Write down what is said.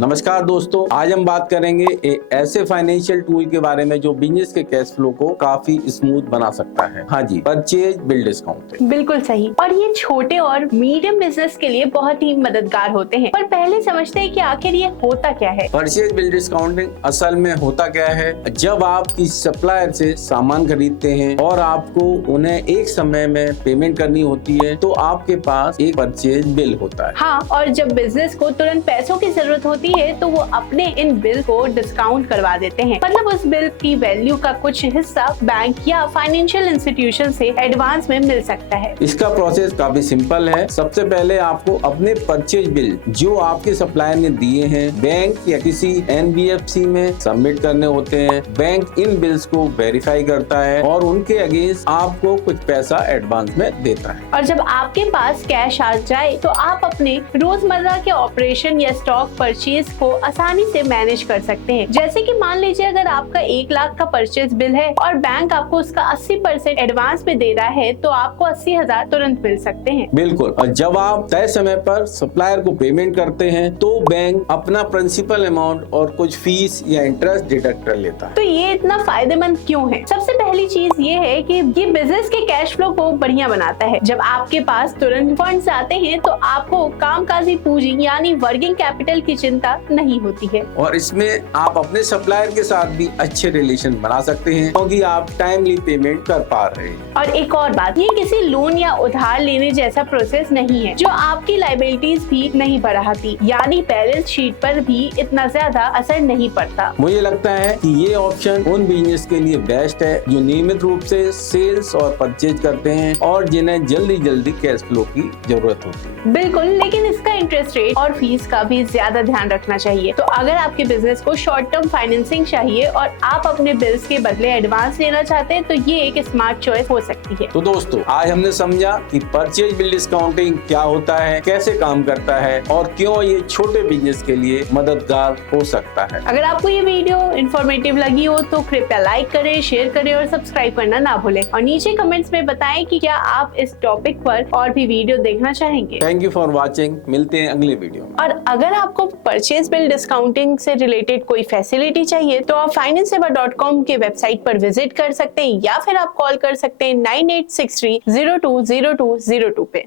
नमस्कार दोस्तों, आज हम बात करेंगे एक ऐसे फाइनेंशियल टूल के बारे में जो बिजनेस के कैश फ्लो को काफी स्मूथ बना सकता है। हाँ जी, परचेज बिल डिस्काउंटिंग। बिल्कुल सही। और ये छोटे और मीडियम बिजनेस के लिए बहुत ही मददगार होते हैं। पर पहले समझते हैं कि आखिर ये होता क्या है। परचेज बिल डिस्काउंटिंग असल में होता क्या है? जब आप किसी सप्लायर से सामान खरीदते हैं और आपको उन्हें एक समय में पेमेंट करनी होती है तो आपके पास एक परचेज बिल होता है। हाँ, और जब बिजनेस को तुरंत पैसों की जरूरत होती है तो वो अपने इन बिल को डिस्काउंट करवा देते हैं। मतलब उस बिल की वैल्यू का कुछ हिस्सा बैंक या फाइनेंशियल इंस्टीट्यूशन से एडवांस में मिल सकता है। इसका प्रोसेस काफी सिंपल है। सबसे पहले आपको अपने परचेज बिल जो आपके सप्लायर ने दिए हैं बैंक या किसी NBFC में सबमिट करने होते हैं। बैंक इन बिल्स को वेरीफाई करता है और उनके अगेंस्ट आपको कुछ पैसा एडवांस में देता है। और जब आपके पास कैश आ जाए तो आप अपने रोजमर्रा के ऑपरेशन या स्टॉक परचेज को आसानी से मैनेज कर सकते हैं। जैसे कि मान लीजिए अगर आपका 1 लाख का परचेज बिल है और बैंक आपको उसका 80% एडवांस में दे रहा है तो आपको 80,000 तुरंत मिल सकते हैं। बिल्कुल। और जब आप तय समय पर सप्लायर को पेमेंट करते हैं तो बैंक अपना प्रिंसिपल अमाउंट और कुछ फीस या इंटरेस्ट डिडक्ट कर लेता है। तो ये इतना फायदेमंद क्यों है? सबसे पहली चीज ये है कि ये बिजनेस के कैश फ्लो को बढ़िया बनाता है। जब आपके पास तुरंत फंड्स आते हैं तो आपको कामकाजी पूंजी यानी वर्किंग कैपिटल की चिंता नहीं होती है। और इसमें आप अपने सप्लायर के साथ भी अच्छे रिलेशन बना सकते हैं क्योंकि आप टाइमली पेमेंट कर पा रहे हैं। और एक और बात, ये किसी लोन या उधार लेने जैसा प्रोसेस नहीं है जो आपकी लायबिलिटीज भी नहीं बढ़ाती, यानी बैलेंस शीट पर भी इतना ज्यादा असर नहीं पड़ता। मुझे लगता है कि ये ऑप्शन उन बिजनेस के लिए बेस्ट है जो नियमित रूप से सेल्स और परचेज करते हैं और जिन्हें जल्दी जल्दी कैश फ्लो की जरूरत होती है। बिल्कुल, लेकिन इसका इंटरेस्ट रेट और फीस का भी ज्यादा ध्यान रखना चाहिए। तो अगर आपके बिजनेस को शॉर्ट टर्म फाइनेंसिंग चाहिए और आप अपने बिल्स के बदले एडवांस लेना चाहते हैं तो ये एक स्मार्ट चॉइस हो सकती है। तो दोस्तों, आज हमने समझा कि परचेज बिल डिस्काउंटिंग क्या होता है, कैसे काम करता है और क्यों ये छोटे बिजनेस के लिए मददगार हो सकता है। अगर आपको ये वीडियो इन्फॉर्मेटिव लगी हो तो कृपया लाइक करें, शेयर करें और सब्सक्राइब करना ना भूलें। और नीचे कमेंट्स में बताएं कि क्या आप इस टॉपिक पर और भी वीडियो देखना चाहेंगे। Thank you for watching. मिलते हैं अगले वीडियो में। और अगर आपको परचेज बिल डिस्काउंटिंग से रिलेटेड कोई फैसिलिटी चाहिए तो आप financesaver.com के वेबसाइट पर विजिट कर सकते हैं या फिर आप कॉल कर सकते हैं 9863020202 पे।